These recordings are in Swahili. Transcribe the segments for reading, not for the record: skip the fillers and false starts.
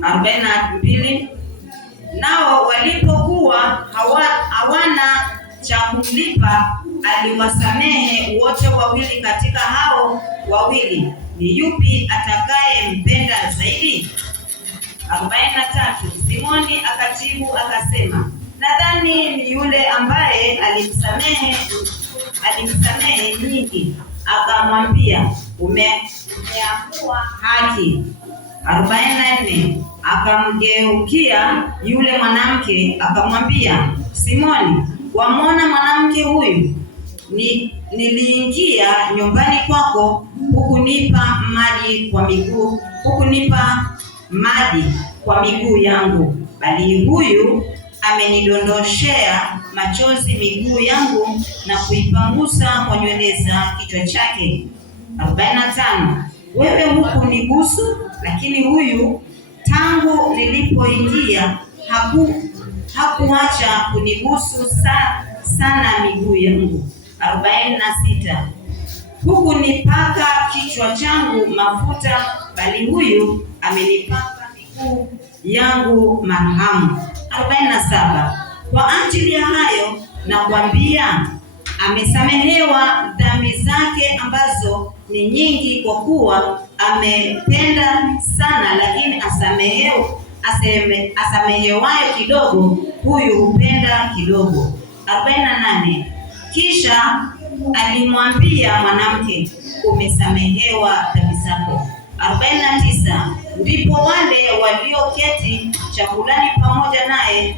42. Nao walipokuwa hawana cha kumlipa, aliwasamehe wote wawili. Katika hao wawili ni yupi atakayempenda zaidi? 43. Simoni akajibu akasema, nadhani ni yule ambaye alimsamehe nyingi. Akamwambia, umeamua haki. 44. Akamgeukia yule mwanamke akamwambia, Simoni, wamwona mwanamke huyu? Niliingia nyumbani kwako, hukunipa maji kwa miguu yangu, bali huyu amenidondoshea machozi miguu yangu na kuipangusa kwa nywele za kichwa chake. 45. Wewe hukunigusu, lakini huyu tangu nilipoingia hakuacha kunigusu sana miguu yangu. 46. Hukunipaka kichwa changu mafuta, bali huyu amenipaka miguu yangu marhamu. 47. Kwa ajili ya hayo nakwambia, amesamehewa dhambi zake ambazo ni nyingi, kwa kuwa amependa sana. Lakini asamehewayo kidogo, huyu hupenda kidogo. 48. Kisha alimwambia mwanamke, umesamehewa dhambi zako. 49. Ndipo wale walioketi chakulani pamoja naye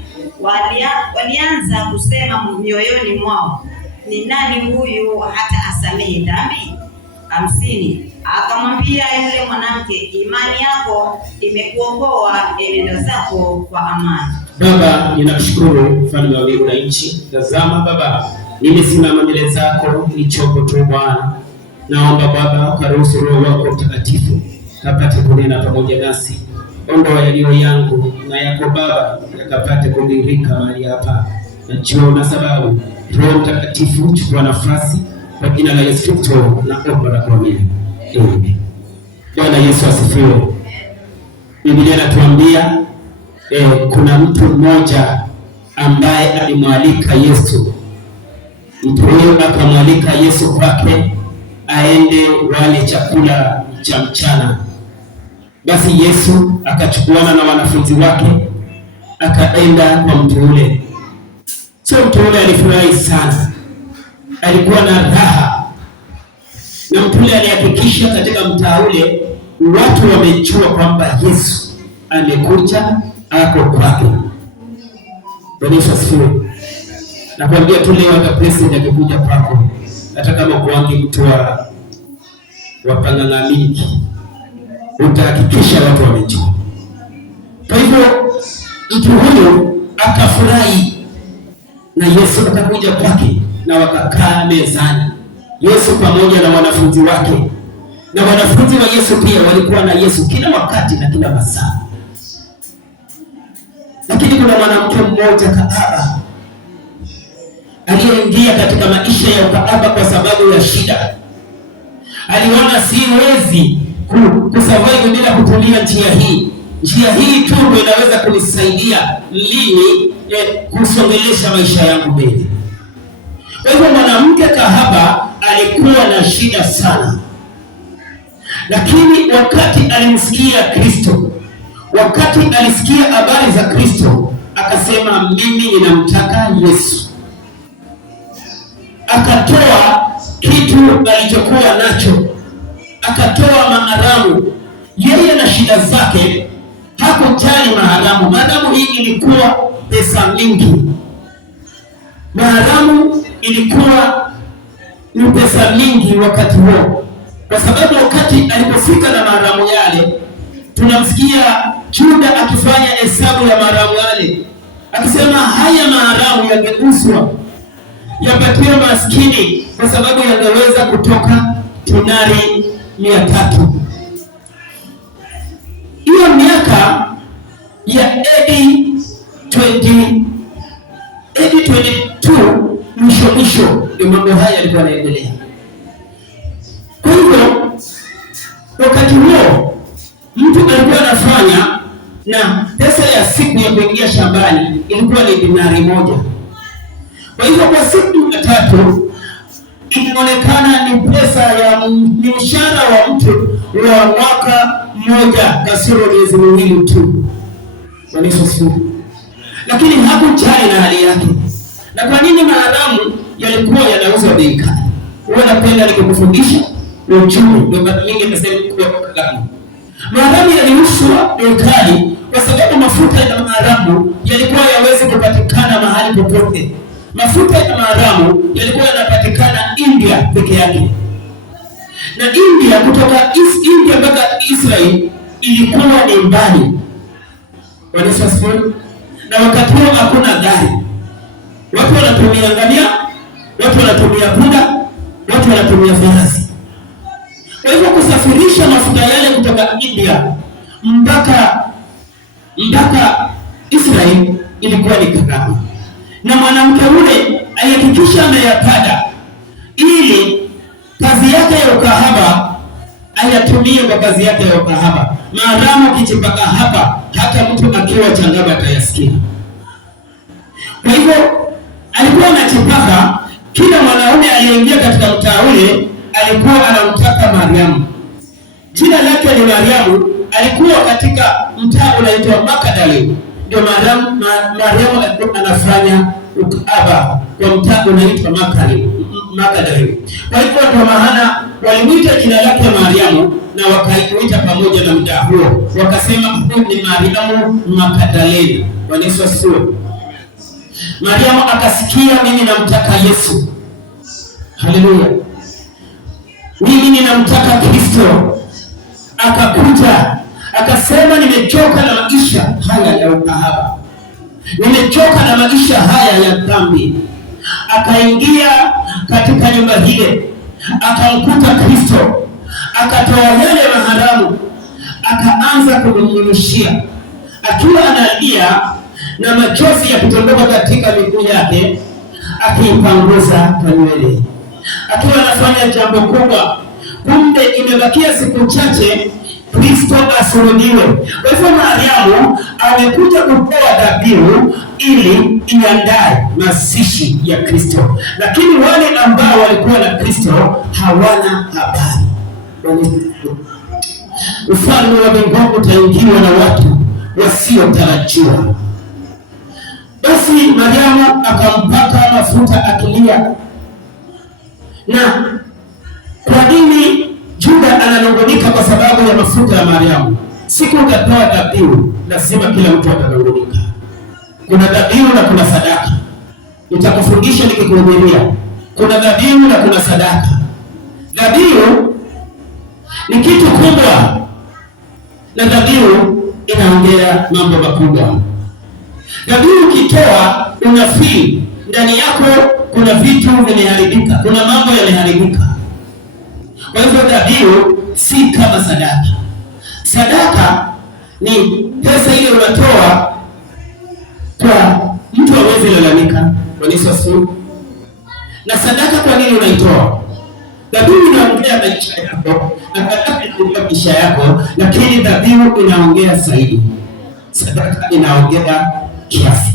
walianza kusema mioyoni mwao, ni nani huyu hata asamehe dhambi? 50. Akamwambia yule mwanamke, imani yako imekuokoa, enenda zako kwa amani. Baba, ninakushukuru mfalme wa mbingu na nchi. Tazama Baba, nimesimama mbele zako ni chombo tu Bwana. Naomba Baba ukaruhusu Roho wako Mtakatifu kapate kunena pamoja nasi. Ondoa yaliyo yangu na yako Baba, yakapate kudirika mahali hapa. Na sababu Roho Mtakatifu chukua nafasi, kwa jina la Yesu Kristo naomba na kuamini. Amen. Bwana Yesu asifiwe. Biblia inatuambia kuna mtu mmoja ambaye alimwalika Yesu. Mtu huyo akamwalika Yesu kwake aende wale chakula cha mchana. Basi Yesu akachukuana na wanafunzi wake akaenda kwa mtu ule. Mtu ule alifurahi sana, alikuwa na raha, na mtu ule alihakikisha katika mtaa ule watu wamejua kwamba Yesu amekuja ako kwake. Bwana Yesu asifiwe. Nakwambia tu leo hata president akikuja kwako, hata kama kuangi mtu wa pangana mingi, utahakikisha watu wamejua. Kwa hivyo mtu huyo akafurahi na Yesu akakuja kwake na wakakaa mezani, Yesu pamoja na wanafunzi wake. Na wanafunzi wa Yesu pia walikuwa na Yesu kila wakati na kila masaa. Lakini kuna mwanamke mmoja kahaba aliyeingia katika maisha ya ukahaba kwa sababu ya shida. Aliona siwezi kusurvive bila kutumia njia hii. Njia hii tu ndio inaweza kunisaidia lini kusongelesha maisha yangu mbele. Kwa hivyo mwanamke kahaba alikuwa na shida sana. Lakini wakati alimsikia Kristo, wakati alisikia habari za Kristo, akasema mimi ninamtaka Yesu. Akatoa kitu alichokuwa nacho, akatoa maharamu. Yeye na shida zake hakujali maharamu. Maharamu hii ilikuwa pesa mingi. Maharamu ilikuwa ni pesa mingi wakati huo, kwa sababu wakati alipofika na maharamu yale, tunamsikia Juda akifanya hesabu ya maharamu yale, akisema haya maharamu yangeuzwa yapatiwe maskini, kwa sababu yangeweza kutoka dinari 300. Hiyo miaka ya AD 22 mwisho ndio mambo haya yalikuwa yanaendelea. Kwa hivyo wakati huo mtu alikuwa anafanya, na pesa ya siku ya kuingia shambani ilikuwa ni dinari moja. Kwa hivyo kwa siku 3 inaonekana ni pesa ya ni mshahara wa mtu wa mwaka mmoja kasoro miezi miwili tu. Lakini hakujali na hali yake. Na kwa nini maadamu yalikuwa yanauzwa bei kali? Huwa napenda nikikufundisha uchumi, ndio mara nyingi nasema kwa kama maadamu yaliuzwa bei kali, kwa sababu mafuta ya maadamu yalikuwa yaweze kupatikana mahali popote. Mafuta ya maadamu yalikuwa yanapatikana India peke yake, na India kutoka India mpaka Israeli ilikuwa ni mbali. Na wakati huo hakuna gari, watu wanatumia ngamia, watu wanatumia punda, watu wanatumia farasi. Kwa hivyo kusafirisha mafuta yale kutoka India mpaka Israeli ilikuwa ni gharama, na mwanamke ule alihakikisha ameyapata ili kazi yake ya ukahaba ayatumie kwa kazi yake ya ukahaba. Maadamu kichipaka hapa, hata mtu akiwa changaba atayasikia. Kwa hivyo alikuwa anachipaka. Kila mwanaume aliyeingia katika mtaa ule alikuwa anamtaka Mariamu. Jina lake ni Mariamu. Alikuwa katika mtaa unaitwa Makadali. Ndio Mariamu alikuwa anafanya ukahaba kwa mtaa unaitwa Makadali. Kwa hivyo ndio maana walimuita jina lake Mariamu, na wakaimuita pamoja na mtaa huo, wakasema huyu ni Mariamu Makadalena. Yesu asifiwe. Mariamu akasikia, mimi namtaka Yesu. Haleluya. Mimi ninamtaka Kristo. Akakuja akasema, nimechoka na maisha haya ya ukahaba, nimechoka na maisha haya ya dhambi. Akaingia katika nyumba hile, akamkuta Kristo, akatoa yale maharamu, akaanza kumnyunyushia, akiwa analia na machozi ya kutondoka katika miguu yake, akiipanguza kwa nywele, akiwa anafanya jambo kubwa. Kumbe imebakia siku chache Kristo asulubiwe. Kwa hivyo Mariamu amekuja kutoa dhabihu ili iandae mazishi ya Kristo, lakini wale ambao walikuwa na Kristo hawana habari. Ufalme wa mbinguni utaingiwa na watu wasiotarajiwa. Basi Mariamu akampaka mafuta akilia. Na kwa nini Juda ananungunika? Kwa sababu ya mafuta ya Mariamu. Siku utatoa dhabihu, lazima kila mtu atanungunika. Kuna dhabihu na kuna sadaka. Nitakufundisha nikikuhubiria. Kuna dhabihu na kuna sadaka. Dhabihu ni kitu kubwa, na dhabihu inaongea mambo makubwa. Dhabihu ukitoa, unafeel ndani yako kuna vitu vimeharibika, kuna mambo yameharibika. Kwa hivyo dhabihu si kama sadaka. Sadaka ni pesa ile unatoa kwa mtu aweze lalamika. Yesu asifiwe. Na sadaka kwa nini unaitoa? Dhabihu inaongea maisha yako, na sadaka inaongea maisha yako, lakini dhabihu inaongea zaidi. Sadaka inaongea kiasi.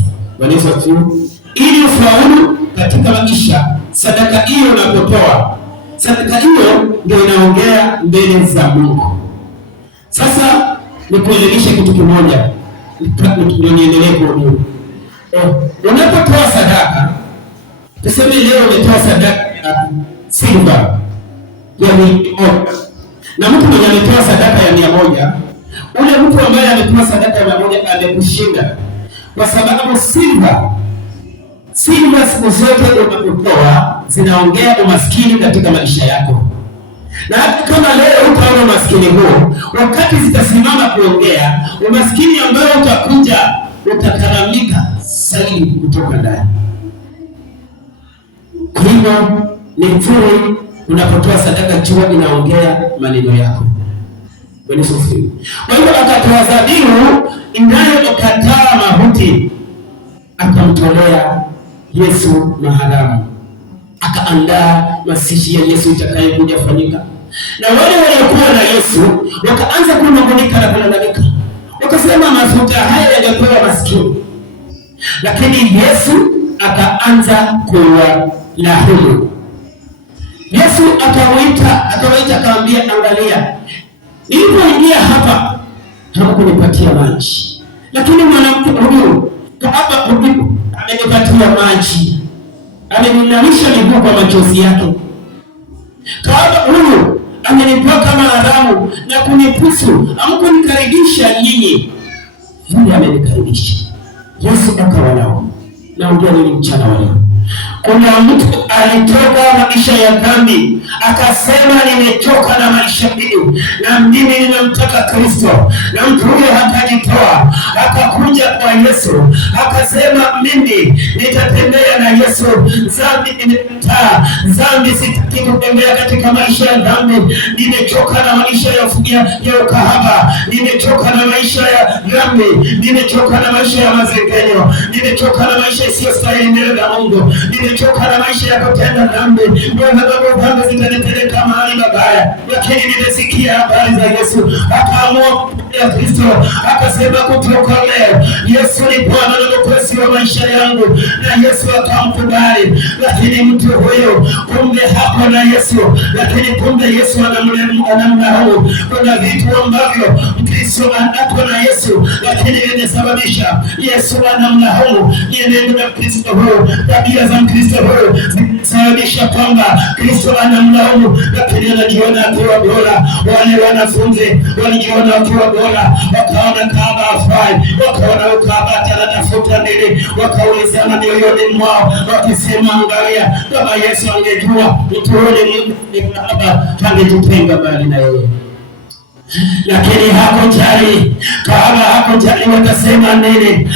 Yesu asifiwe. Ili ufaulu katika maisha, sadaka hiyo unapotoa, sadaka hiyo ndio inaongea mbele za Mungu. Sasa nikueleweshe kitu kimoja, niendelee kuhubiri. Unapotoa sadaka, tuseme leo umetoa sadaka ya silver ya 100, na mtu mwenye ametoa sadaka ya 100, ule mtu ambaye ametoa sadaka ya 100 amekushinda, kwa sababu silver siku zote unapotoa zinaongea umaskini katika maisha yako. Na hata kama leo utaona umaskini huo, wakati zitasimama kuongea, umaskini ambao utakuja utakaramika zaidi kutoka ndani. Kwa hivyo ni nzuri unapotoa sadaka, jua inaongea maneno yako. Kwa hivyo akatoa dhabihu inayokataa mahuti, akamtolea Yesu maharamu, akaandaa mazishi ya Yesu itakayokuja fanyika. Na wale waliokuwa na Yesu wakaanza kunungunika na kulalamika, wakasema mafuta haya yangepewa maskini. Lakini Yesu akaanza kuwalaumu. Yesu akawaita akamwambia, angalia, nilipoingia hapa hamkunipatia maji, lakini mwanamke huyu hapa amenipatia maji, ameninawisha miguu kwa machozi yake. Kahaba huyu amenipaka maaramu na kunipusu, hamkunikaribisha nyinyi, yule amenikaribisha. Yesu akawalaumu. Naongea nini mchana wa leo? Kuna mtu alitoka maisha ya dhambi, akasema nimechoka na maisha hii na mimi ninamtaka Kristo, na mtu huyo akajitoa akakuja kwa Yesu, akasema mimi nitatembea na Yesu, dhambi nimekataa, dhambi sitaki kutembea katika maisha ya dhambi, nimechoka na maisha ya ukahaba, nimechoka na maisha ya dhambi, nimechoka na maisha ya mazengenyo, nimechoka na maisha isiyostahili mbele za Mungu, nimechoka na maisha ya kutenda dhambi, kwa sababu dhambi zitanipeleka mahali mabaya. Lakini nimesikia habari za Yesu, akaamua ya Kristo, akasema kutoka leo Yesu ni Bwana na Mwokozi wa maisha yangu, na Yesu akamkubali. Lakini mtu huyo kumbe hapo na Yesu, lakini kumbe Yesu anamlaumu. Kuna vitu ambavyo Kristo hapo na Yesu, lakini vimesababisha Yesu anamlaumu. Nienendo na Kristo huyo, tabia za Kristo huyo zimesababisha kwamba Kristo anamlaumu, lakini anajiona akiwa bora. Wale wanafunzi walijiona akiwa bora, wakaona kama hafai, wakaona ukahaba anatafuta nini, wakaulizana mioyoni mwao wakisema, angalia, kama Yesu angejua mtu huyu ni kahaba angetutenga mbali na yeye. Lakini hakujali, kahaba hakujali watasema nini,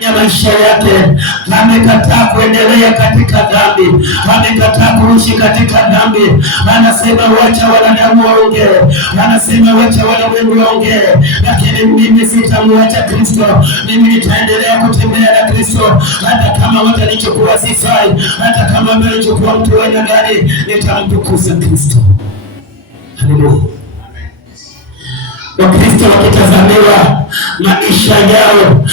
ya maisha yake. Amekataa kuendelea katika dhambi, amekataa kuishi katika dhambi. Anasema wacha wanadamu waongee, anasema wacha walimwengu waongee, lakini mimi sitamwacha Kristo. Mimi nitaendelea kutembea na Kristo, hata kama watanichukua sifai, hata kama watanichukua mtu wa aina gani, nitamtukuza Kristo. Haleluya. Wakristo wakitazamiwa maisha yao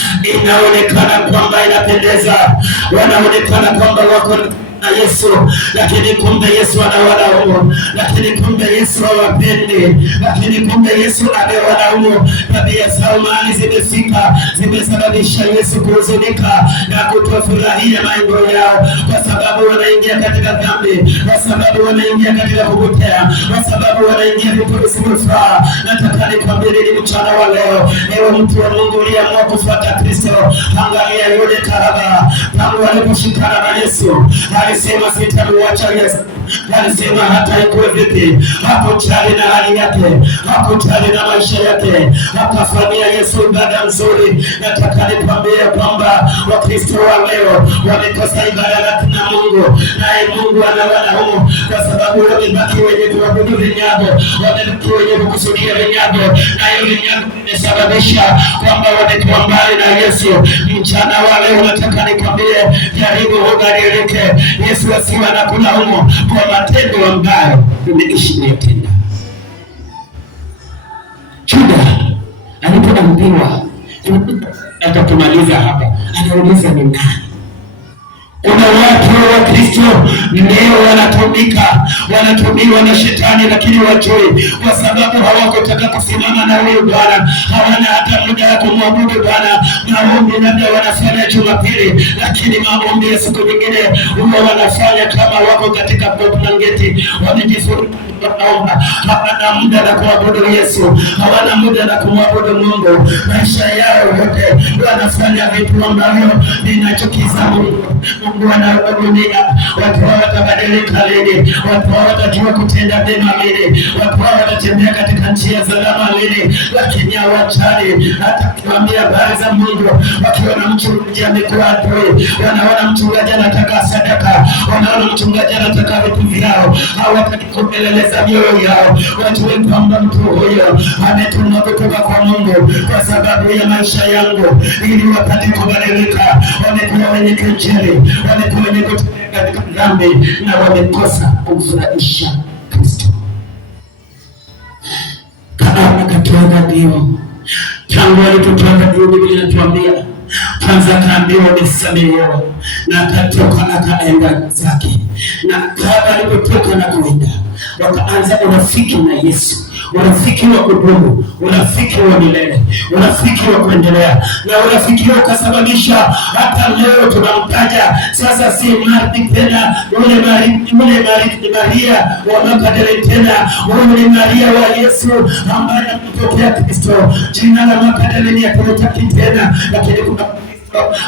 inaonekana kwamba inapendeza, wanaonekana kwamba wako na Yesu, lakini kumbe Yesu anawalaumu, lakini kumbe Yesu hawapendi, lakini kumbe Yesu anawalaumu. Tabia zao mahali zimefika zimesababisha Yesu kuhuzunika na kutofurahia maendeleo yao, kwa sababu wanaingia katika dhambi, kwa sababu wanaingia katika kupotea, kwa sababu wanaingia vitu visivyofaa. Nataka nikwambie ni mchana wa leo, ewe mtu wa Mungu uliamua kufuata Kristo, angalia yule kahaba tangu waliposhikana na Yesu, alisema sitamwacha Yesu. Alisema hata ikuwe vipi, hakujali na hali yake, hakujali na maisha yake, akafanyia Yesu ibada nzuri. Nataka nikwambie kwamba Wakristo wa leo wamekosa ibada na Mungu, naye Mungu anawalaumu kwa sababu wamebaki wenye kuabudu vinyago, wamebaki wenye kukusudia vinyago, na hiyo vinyago imesababisha kwamba wamekuwa mbali na Yesu. Mchana wa leo nataka nikwambie, jaribu ubadilike. Yesu asiwe anakulaumu kwa matendo ambayo umeishi kuyatenda. Juda alipoambiwa atatumaliza hapa, anauliza ni nani? Kuna watu wa Kristo leo wanatumiwa na shetani, lakini wajui, kwa sababu hawakutaka kusimama na huyu Bwana, hawana hata muda wa kumwabudu Bwana. Maombi labda wanafanya Jumapili, lakini maombi ya siku nyingine huwa wanafanya kama wako katika blanketi, wamejifunika wanaomba. Hawana muda na kuabudu Yesu, hawana muda na kumwabudu Mungu. Maisha yao yote wanafanya vitu ambavyo vinachukiza Mungu. Mungu anawagunia. Watu hao watabadilika lini? Watu hao watajua kutenda mema lini? Watu hao watatembea katika njia salama lini? Lakini hawajali hata kuambia habari za Mungu. Wakiona mchungaji amekuwa adui, wanaona mchungaji anataka sadaka, wanaona mchungaji anataka vitu vyao, hawataki kupeleleza mioyo yao. Wajue kwamba mtu huyo ametumwa kutoka kwa Mungu kwa sababu ya maisha yangu, ili wapate kubadilika. Wamekuwa wenye kejeli, wamekuwa wenye kutenda katika dhambi, na wamekosa kumfurahisha Kristo. alitutoa ndio. Tangu alitutoa ndio, Biblia inatuambia kwanza akaambiwa umesamehewa, na akatoka akaenda zake. Na kabla alipotoka na kuenda, wakaanza urafiki na Yesu, urafiki wa kudumu, urafiki wa milele, urafiki wa kuendelea, na urafiki wa ukasababisha hata leo tunamtaja sasa si Martha tena, yule Maria wa Magdalene tena, yule Maria wa Yesu ambaye ampokea Kristo. Jina la Magdalene hatutaki tena, lakini kuna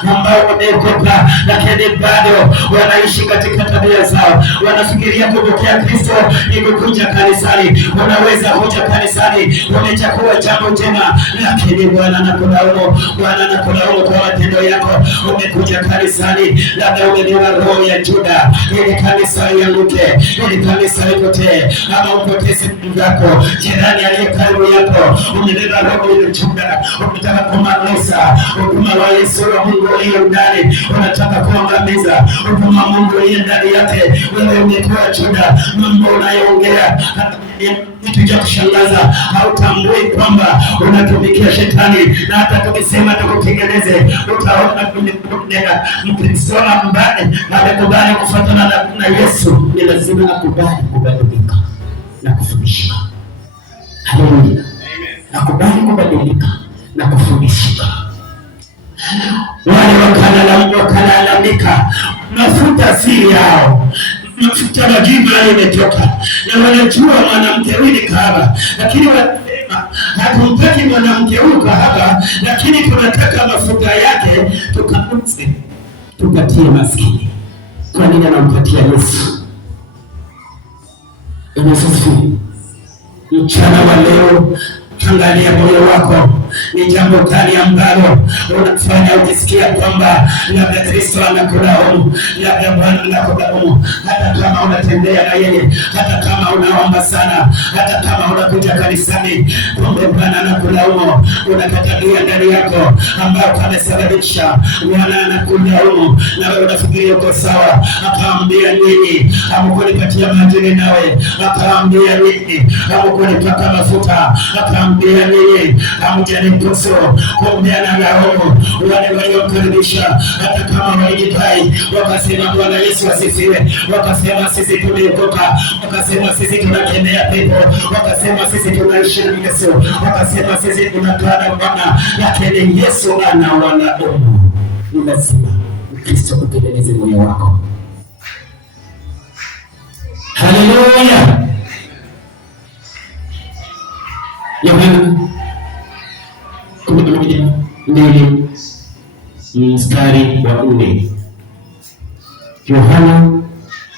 ambao wameokoka lakini bado wanaishi katika tabia zao, wanafikiria kupokea Kristo ni kuja kanisani. Unaweza kuja kanisani umechagua jambo jema, lakini Bwana anakulaumu kwa matendo yako. Umekuja kanisani labda umebeba roho ya Juda, ili kanisa lianguke, ili kanisa lipotee, ama upoteze ndugu yako, jirani aliye karibu yako. Umebeba roho ya Juda, unataka kumaliza huduma wa Yesu wa Mungu aliye ndani, unataka kuangamiza huduma Mungu aliye ndani yake. Wewe umekuwa Juda, mambo unayoongea kitu cha kushangaza, hautambui kwamba unatumikia shetani. Na hata tukisema tukutengeneze, utaona kunena Mkristo ambaye amekubali kufuatana na Yesu ni lazima akubali kubadilika na kufundishika. Haleluya, akubali kubadilika na kufundishika. Wale wakalalamika mafuta si yao, mafuta majibu yametoka, na wanajua mwanamke huyu ni kahaba, lakini wanasema hatumpati mwanamke huyu kahaba, lakini tunataka mafuta yake tukauze tupatie maskini. Kwa nini anampatia Yesu? Yesu mchana wa leo, angalia moyo wako, ni jambo gani ambalo unafanya ukisikia kwamba labda Kristo anakulaumu, labda Bwana anakulaumu, hata kama unatembea na yeye, hata kama unaomba sana, hata kama unakuja kanisani, kumbe Bwana anakulaumu. Unakatalia ndani yako ambao kamesababisha Bwana anakulaumu, na wewe unafikiria uko sawa. Akaambia nini? Hamkunipatia maji nawe, akaambia nini? Hamkunipaka mafuta, akaambia nini? Hamjaniposo. Kumbe analaumu wale waliomkaribisha, hata kama walijidai wakasema Bwana Yesu asifiwe, wakasema sisi tumeokoka, wakasema sisi tunatembea pepo, wakasema sisi tunaishi na Yesu, wakasema sisi tunakaa na Bwana, lakini Yesu anawalaumu. Ni lazima Kristo kutengeneze moyo wako. Haleluya. Yohana 11:2 mstari wa 4. Yohana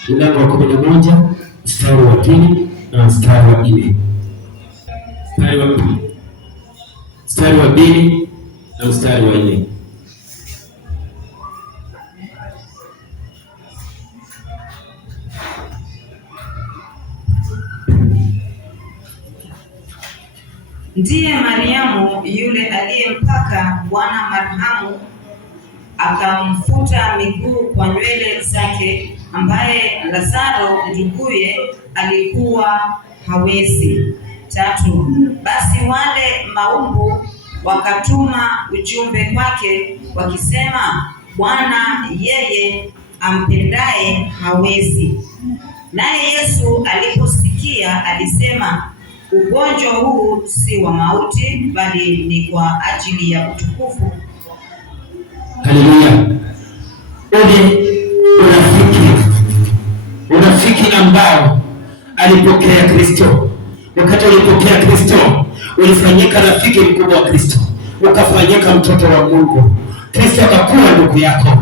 mlango wa 11 mstari wa 2 na mstari wa 4. Mstari wa 2 na mstari wa 4. Ndiye Mariamu yule aliyempaka Bwana marhamu, akamfuta miguu kwa nywele zake, ambaye Lazaro nduguye alikuwa hawezi. 3. Basi wale maumbu wakatuma ujumbe kwake wakisema, Bwana, yeye ampendaye hawezi. Naye Yesu aliposikia alisema, ugonjwa huu si wa mauti, bali ni kwa ajili ya utukufu. Haleluya. Ule urafiki ambao alipokea Kristo. Wakati ulipokea Kristo, ulifanyika rafiki mkubwa wa Kristo, ukafanyika mtoto wa Mungu. Kristo akakuwa ndugu yako,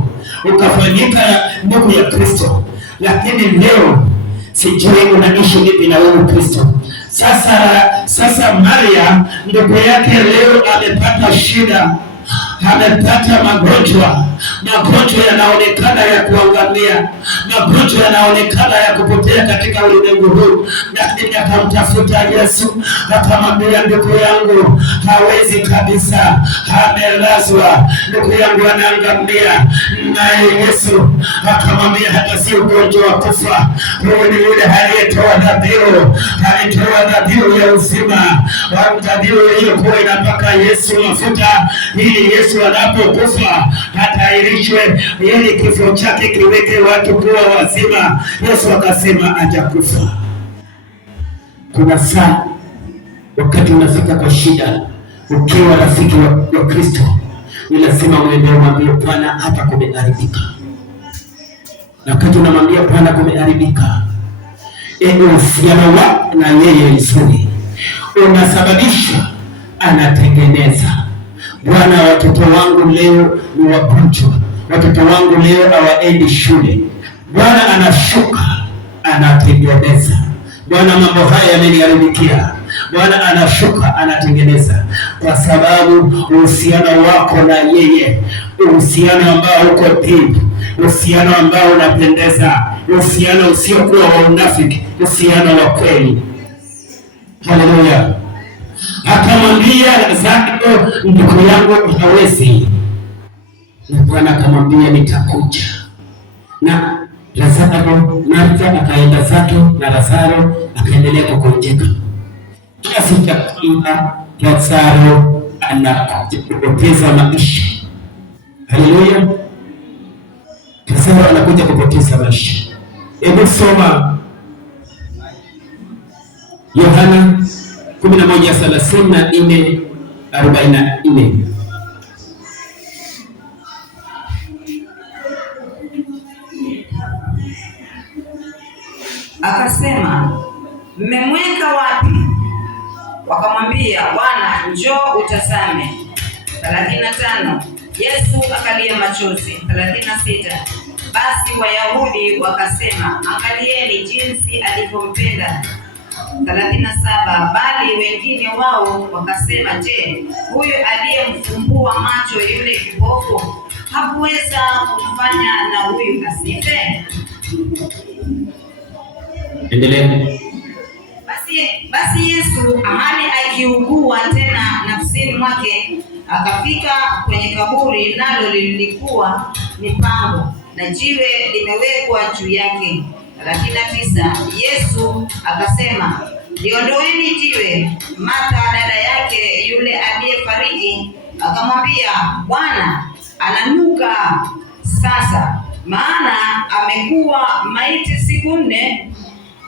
ukafanyika ndugu ya Kristo. Lakini leo sijui unaishi vipi na wewe Kristo. Sasa Maria ndugu yake leo amepata shida, amepata magonjwa yanaonekana ya kuangamia, magonjwa yanaonekana ya kupotea katika ulimwengu huu, lakini akamtafuta Yesu, akamwambia ndugu yangu hawezi kabisa, amelazwa, ndugu yangu anaangamia. Naye Yesu akamwambia hata si ugonjwa wa kufa, huyu ni yule aliyetoa dhabihu, alitoa dhabihu ya uzima, dhabihu iliyokuwa inapaka Yesu mafuta ili Yesu anapokufa hatairishwe, ili kifo chake kiweke watu kuwa wazima. Yesu akasema hajakufa. Kuna saa wakati unafika kwa shida, ukiwa rafiki wa Kristo, ni lazima uende umwambie Bwana, hapa kumeharibika. Na wakati unamwambia Bwana kumeharibika, uhusiano wako na yeye nzuri unasababisha anatengeneza. Bwana, watoto wangu leo ni wagonjwa, watoto wangu leo hawaendi shule. Bwana anashuka anatengeneza. Bwana, mambo haya yameniharibikia. Bwana anashuka anatengeneza, kwa sababu uhusiano wako na yeye, uhusiano ambao uko deep, uhusiano ambao unapendeza, uhusiano usiokuwa wa unafiki, uhusiano wa kweli. Haleluya. Akamwambia Lazaro, ndugu yangu hawezi. Na Bwana akamwambia nitakuja. Na Lazaro, Martha akaenda zake na Lazaro akaendelea kugonjeka. Kiasi cha kwamba Lazaro anapoteza maisha. Haleluya. Lazaro anakuja kupoteza maisha. Hebu soma Yohana 11:34-44. Akasema, mmemweka wapi? Wakamwambia, Bwana, njoo utazame. 35. Yesu akalia machozi. 36. Basi Wayahudi wakasema, angalieni jinsi alivyompenda. 37. Bali wengine wao wakasema, je, huyu aliyemfumbua macho yule kipofu hakuweza kumfanya na huyu asife? Endelea. Basi Yesu hali akiugua tena nafsini mwake, akafika kwenye kaburi, nalo lilikuwa ni pango na jiwe limewekwa juu yake. 39. Yesu akasema, liondoeni jiwe. Martha dada yake yule aliyefariki akamwambia, Bwana, ananuka sasa, maana amekuwa maiti siku 4.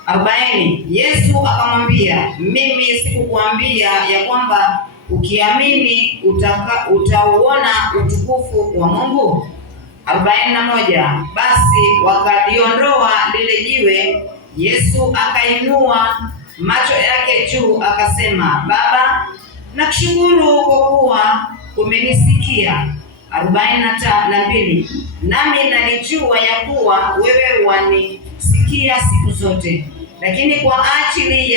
40. Yesu akamwambia, mimi sikukuambia ya kwamba ukiamini utauona utukufu wa Mungu? 41. Basi wakaliondoa lile jiwe. Yesu akainua macho yake juu akasema, Baba, nakushukuru kwa kuwa umenisikia. 42. Nami nalijua ya kuwa wewe wanisikia siku zote, lakini kwa ajili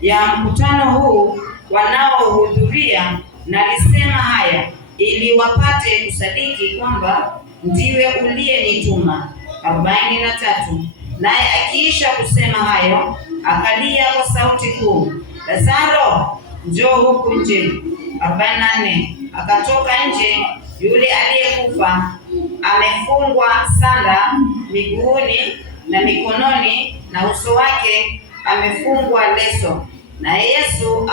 ya mkutano huu wanaohudhuria nalisema haya, ili wapate kusadiki kwamba ndiwe uliyenituma. 43. Naye akiisha kusema hayo, akalia kwa sauti kuu, Lazaro, njoo huku nje. 44. Akatoka nje yule aliyekufa, amefungwa sanda miguuni na mikononi, na uso wake amefungwa leso. Na Yesu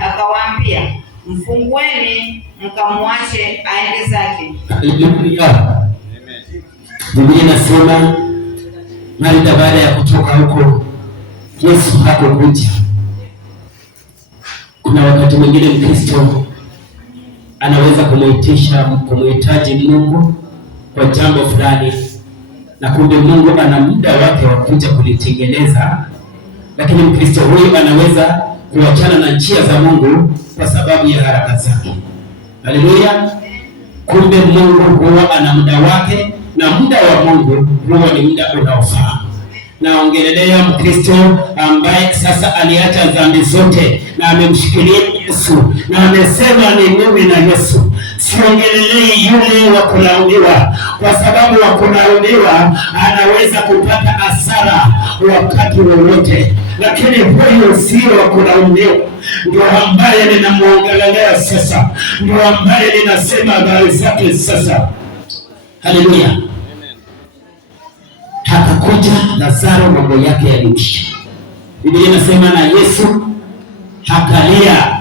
akawaambia, mfungueni mkamwache aende zake. Haleluya. Biblia inasema mara baada ya kutoka huko Yesu hakukuja. Kuna wakati mwingine Mkristo anaweza kumhitaji Mungu kwa jambo fulani, na kumbe Mungu ana muda wake wa kuja kulitengeneza, lakini Mkristo huyu anaweza kuachana na njia za Mungu kwa sababu ya haraka zake. Haleluya. Kumbe Mungu huwa ana muda wake, na muda wa Mungu huwa ni muda unaofaa. Naongelelea Mkristo ambaye sasa aliacha dhambi zote na amemshikilia Yesu na amesema ni mimi na Yesu. Siongelelei yule wa kulaumiwa, kwa sababu wa kulaumiwa anaweza kupata hasara wakati wowote, lakini huyu sio wa kulaumiwa, ndio ambaye ninamwongelea sasa, ndio ambaye ninasema habari zake sasa. Haleluya. Akakuja Lazaro, mambo yake yaliisha. Biblia inasema na Yesu akalia.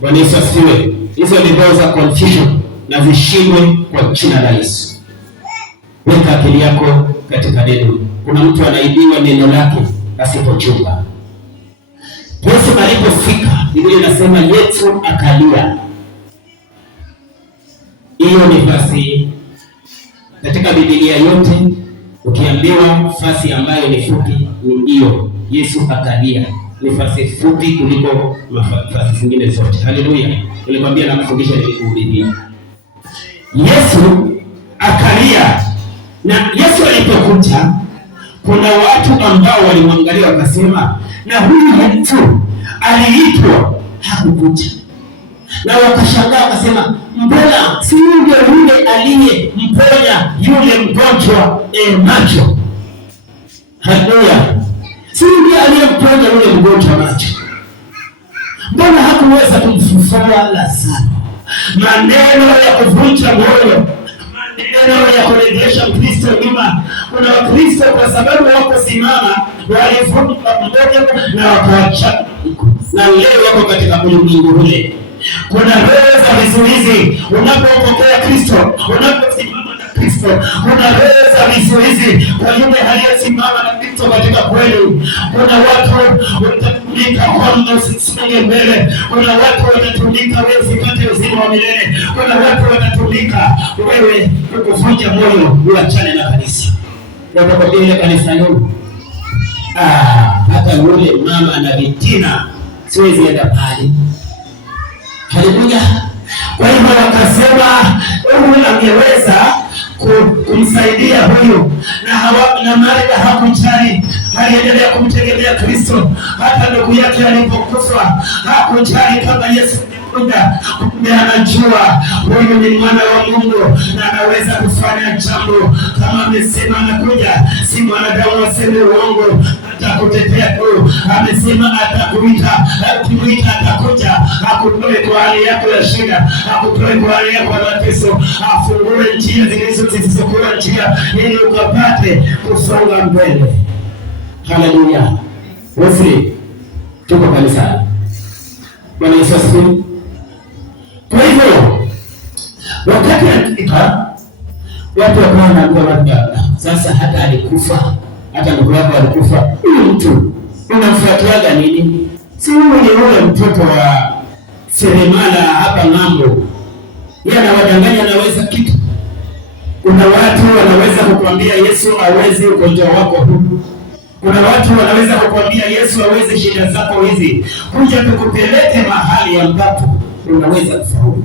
Bwana Yesu asifiwe. Hizo ni roho za confusion na zishindwe kwa jina la Yesu. Weka akili yako katika neno. Kuna mtu anaibiwa neno lake asipochunga. Yesu alipofika, Biblia inasema Yesu akalia. Hiyo ni fasi katika Biblia yote, ukiambiwa fasi ambayo ni fupi ni hiyo. Yesu akalia ni fasi fupi kuliko fasi zingine zote. Haleluya. Nilikwambia na kufundisha nilikuhubiri. Yesu akalia. Na Yesu alipokuja, kuna watu ambao walimwangalia wakasema, na huyu mtu aliitwa hakukuja. Na wakashangaa wakasema, mbona si yule aliyemponya yule mgonjwa macho? Haleluya. Si yule aliyemponya yule mgonjwa macho, mbona hakuweza kumfufua Lazaro? Maneno ya kuvunja moyo, maneno ya kurejesha Kristo nyuma. Kuna Wakristo kwa sababu wako simama walifunga mmoja na wakaacha, na leo wako katika ulimwengu ule. Kuna roho za vizuizi unapopokea Kristo, unaposimama na Kristo. Kuna roho za vizuizi kwa yule aliyesimama na Kristo katika kweli. Kuna watu watatumika kwamba usisonge mbele. Kuna watu watatumika wewe usipate uzima wa milele. Kuna watu watatumika wewe kukuvunja moyo uachane na kanisa. Ndio ile kanisa hilo. Hata yule mama na vitina siwezi enda pale. Haleluya. Kwa hivyo wakasema huyu angeweza kumsaidia huyu, na Maria hakujali, aliendelea kumtegemea Kristo. Hata ndugu yake alipokufa hakujali kama Yesu kuja. Anajua huyu ni mwana wa Mungu na anaweza kufanya jambo. Kama amesema anakuja, si mwanadamu aseme uongo, atakutetea tu. Amesema atakuita, akikuita atakuja, akutoe kwa hali yako ya shida, akutoe kwa hali yako ya mateso, afungue njia zisizokuwa njia ili ukapate kusonga mbele. Haleluya. Wewe tuko kanisani. Bwana Yesu asifiwe. Kwa hivyo wakati akifika, watu wakawa wanaambia sasa, hata alikufa, hata ndugu yako alikufa, huyu mtu unamfuatiaga nini? Si huyu ni yule mtoto wa seremala hapa ng'ambo, yeye anawadanganya anaweza kitu. Kuna watu wanaweza kukwambia Yesu hawezi ugonjwa wako huu. Kuna watu wanaweza kukwambia Yesu hawezi shida zako hizi, kuja tukupeleke mahali ambapo unaweza kufaulu.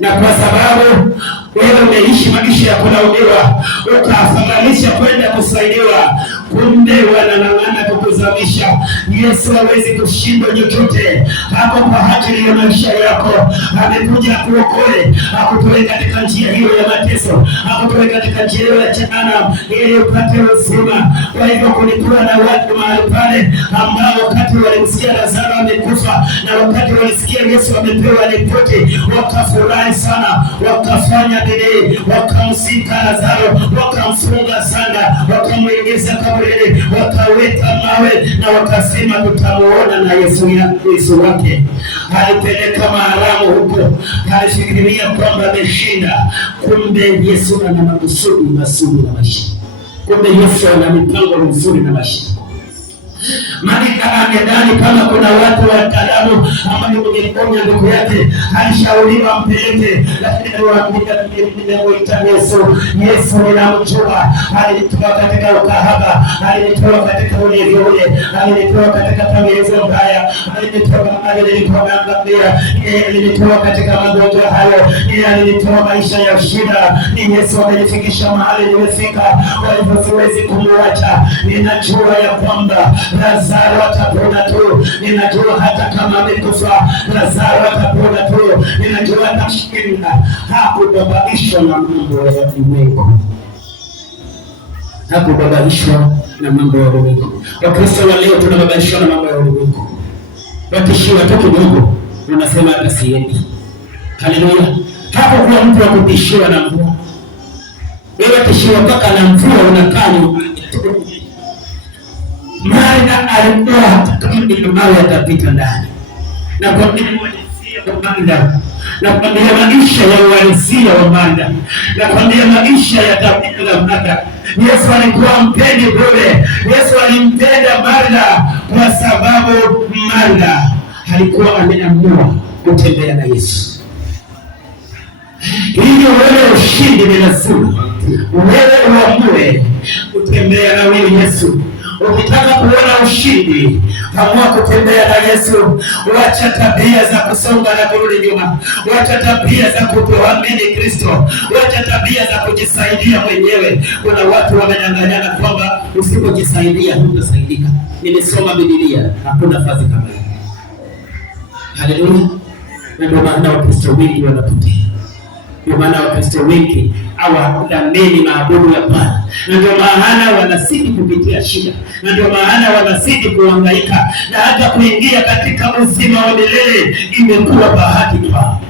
Na kwa sababu wewe umeishi maisha ya kulaumiwa, ukafadhalisha kwenda kusaidiwa, kumbe wanang'ang'ana kukuzamisha. Yesu hawezi kushindwa chochote hapo kwa ajili ya maisha yako. Amekuja kuokoe, akutoe katika njia hiyo ya mateso, akutoe katika njia hiyo ya jehanamu ili upate uzima. Kwa hivyo kulikuwa na watu mahali pale ambao wakati walimsikia Lazaro amekufa na wakati walisikia Yesu amepewa ripoti, wakafurahi sana, wakafanya bidii, wakamzika Lazaro, wakamfunga sanda, wakamwingiza kaburini, wakaweka mawe na wakasema tutamuona na Yesu wake. Alipeleka maharamu huko, alifikiria kwamba ameshinda. Kumbe Yesu ana makusudi mazuri na maisha. Kumbe Yesu ana mipango mizuri na maisha. Malika angedani kama kuna watu wataalamu ambao wangeponya ndugu yake, alishauriwa mpeleke, lakini nimemuita Yesu. Yesu ninamjua, alinitoa katika ukahaba, alinitoa katika ulevi ule, alinitoa katika tangezo mbaya, alinitoa katika magonjwa hayo, alinitoa maisha ya shida. Ni Yesu amenifikisha mahali nimefika, kwa hivyo siwezi kumwacha. Ninajua ya kwamba Lazaro atapona tu. Ninajua hata kama amekufa, Lazaro atapona tu. Ninajua atashinda. Hakubabaishwa na mambo ya ulimwengu. Hakubabaishwa na mambo ya ulimwengu. Wakristo wa leo tunababaishwa na mambo ya ulimwengu. Watishiwa tu kidogo, unasema hata siendi. Haleluya. Hapo kwa mtu wa kutishiwa na mvua. Wewe tishiwa mpaka na mvua unakaa nyumbani. Maana alikuwa hata kama ni mawe yatapita ndani. Na kwa nini Manda? Na kwambia maisha ya uhalisia wa Manda. Na kwambia maisha yatapita na Manda. Yesu alikuwa mpendi bure. Yesu alimpenda Manda kwa sababu Manda alikuwa ameamua kutembea na Yesu. Hivyo wewe ushindi ni lazima. Wewe uamue kutembea na wewe Yesu. Ukitaka kuona ushindi, amua kutembea na Yesu. Wacha tabia za kusonga na kurudi nyuma. Wacha tabia za kutoamini Kristo. Wacha tabia za kujisaidia mwenyewe. Kuna watu wamenyang'anyana kwamba usipojisaidia hutasaidika. Nimesoma Biblia, hakuna fazi kama hiyo. Haleluya. Na ndio maana Wakristo wengi wanapotea. Ndio maana Wakristo wengi hawathamini maabudu ya Bwana. Na ndio maana wanazidi kupitia shida. Na ndio maana wanazidi kuhangaika. Na hata kuingia katika uzima wa milele imekuwa bahati kwao.